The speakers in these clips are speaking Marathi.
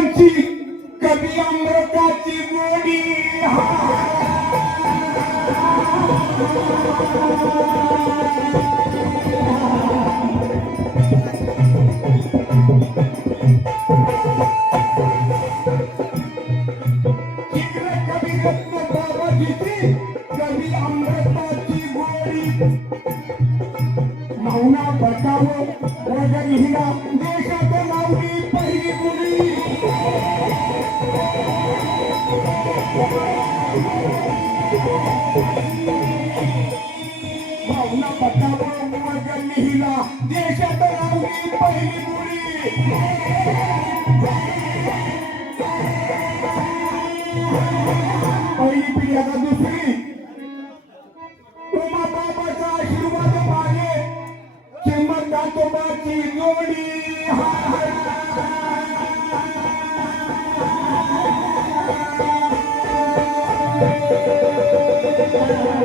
पेडकरांची कधी अमृताची गोडी हा मौना बचावो वगैरे हिरा देशात लावली पहिली गुढी पहिली पिढी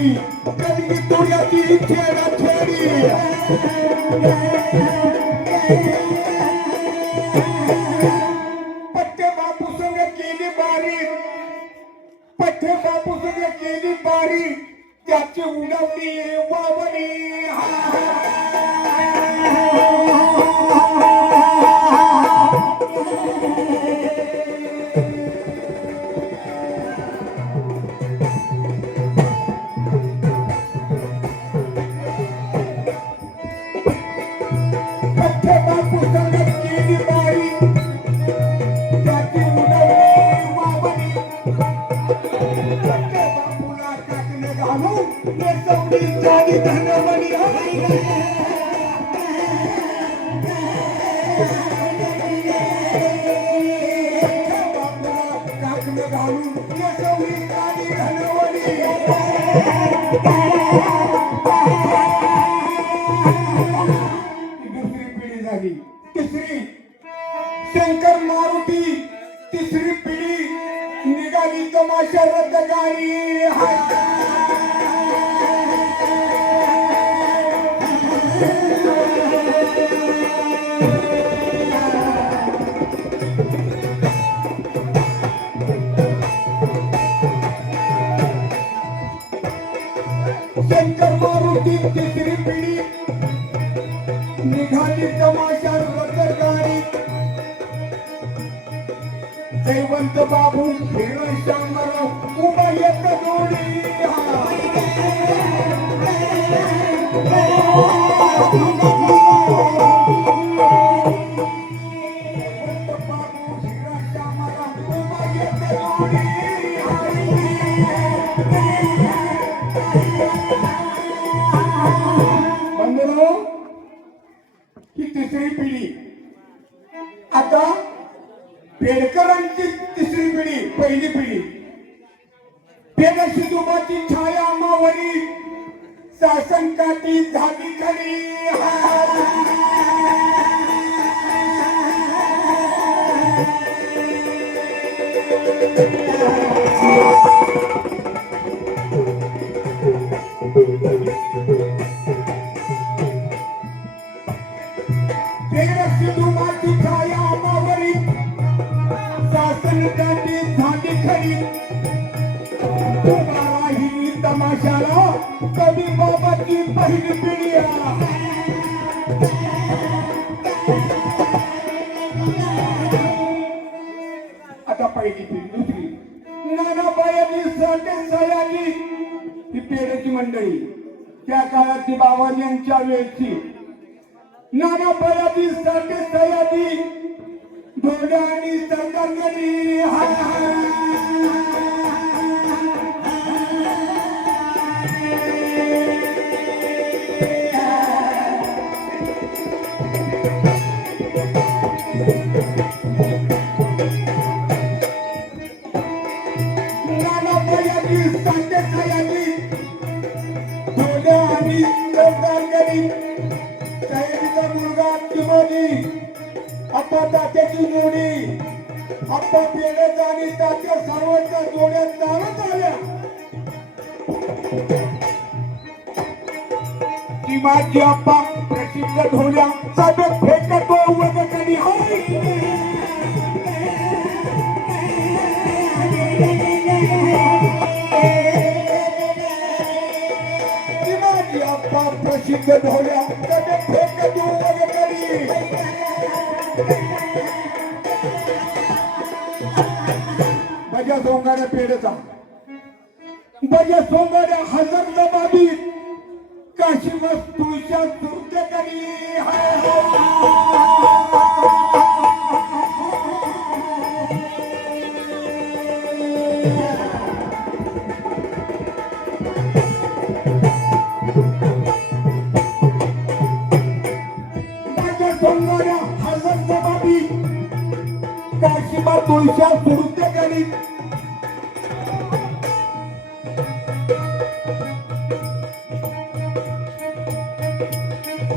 दुसरी पिढी कधी तुझ्याची छेडा त्याची उडवली वावरी पट्टे तिसरी शंकर मारुती तिसरी पिढी निघाली तमाशा रद्द गाडी जयवंत बाबू हिरण शामराव उभा येत जोडी बाबू हिरण शामराव उभा येत जोडी बंधनो ही तिसरी पिढी आता पेडकरांची तिसरी पिढी पहिली पिढी. पेडशिदुबाची छाया मावरी शासन काठी झाली खरी पेडशिदुबाची शासन झाली खरी. तुम्हाला ही तमाशाला कवी बाबाची पहिली पिढी आता पहिली पिढी दुसरी. नानाबायाची साठे सयाची ही पेरेची मंडळी. त्या काळातली बाबाजी यांच्या वेळची नानाबायाची साठे धोड्या आणि सरकारगडी हाय हाय आता पेण्याचा आणि त्याच्या सर्वांच्या जोड्या चालत आल्या की माझी अप्पा प्रसिद्ध धोल्या सभेत फेकतो वगैरे. चिमाजी आप्पा प्रसिद्ध बजा सोंगाड्या पेडचा बजा सोंगाड्या हजार जबाबी. काशी वस्तूच्या तुमच्याकडे हाय बजा सोंगाड्या हजार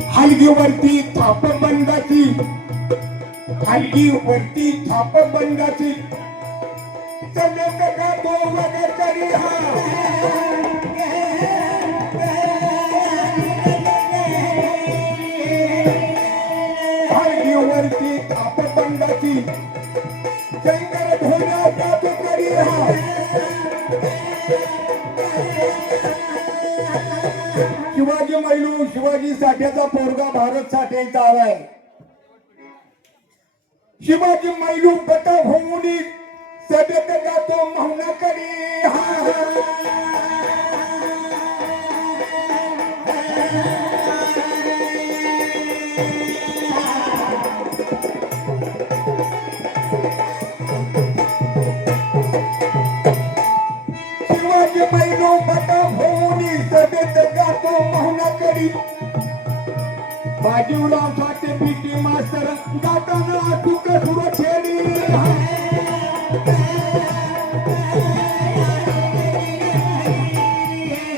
हलगीवरती थापबंदाची. हलगीवरती थापबंदाची. का तो वगैरे हलगीवरती थापबंदाची. बंदाची भोला ढोल्या जात करी हा. मैलू शिवाजी साठ्याचा पोरगा भारत साठ्याचा आलाय. शिवाजी मैलू गट होऊन सभेत जातो मौनाकडे. हा, जातो मौनाकडे बाजीवराव साठे पीटी मास्तर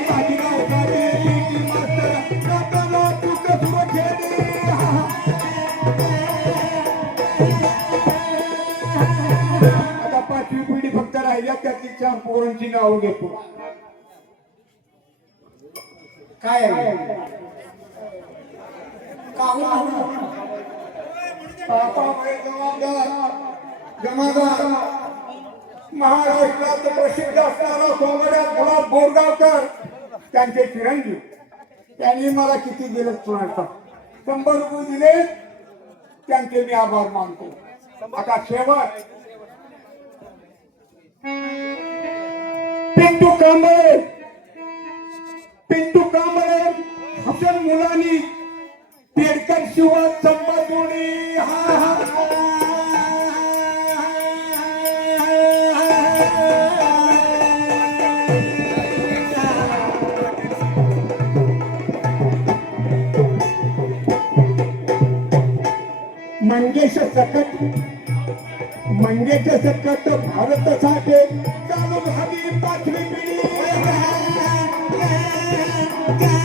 बाजीराव साठे पीटी मास्तर गाताना चुक सुर छेडी आता पाचवी पिढी फक्त राहिल्या त्यातली चार पोरांची नाव घेतो. काय आहे? पापामुळे जबाबदार जमादार. महाराष्ट्रात प्रसिद्ध असणारा सोंगड्या गुलाब बोरगावकर त्यांचे चिरंजीव. त्यांनी मला किती दिले कुणाचा शंभर रुपये दिले. त्यांचे मी आभार मानतो. आता शेवट. पिंटू कांबळे. पिंटू हसन मुलानी पेडकर शिवाय संपादोणी हा हा मंगेश सकट मंगेश सकट भारत साठे चालू झाली पाचवी पिढी.